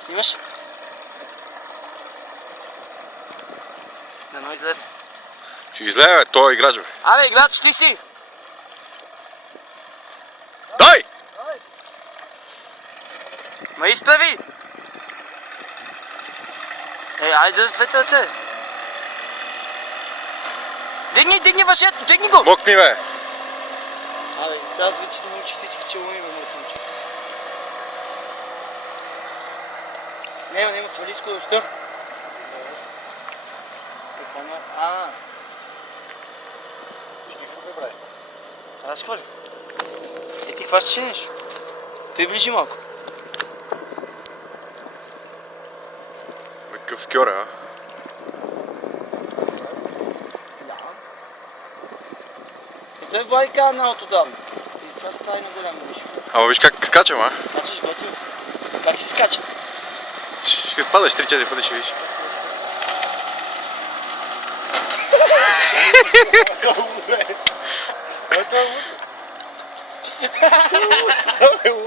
Снимаш? Да, но излезе. Ще излезе, бе, той е играч, бе. Абе, играч, ти си! Дай! Ма изправи! Айде с двете ръце! Дигни въжето, дигни го! Мокни, бе! Абе, аз вече да научи всички челуми, бе, моето момче. Няма, свали скоростта. Разко ли? Ти хващаш ли нещо? Приближи малко. Бе, къв скьоре, а? Той Влади каза много отдавна. И това се прави на голямо нещо. Ама виж как скачам, а? Скачаш готино. Как се скача? Ще падаш 3-4 пъти, ще видиш. Това е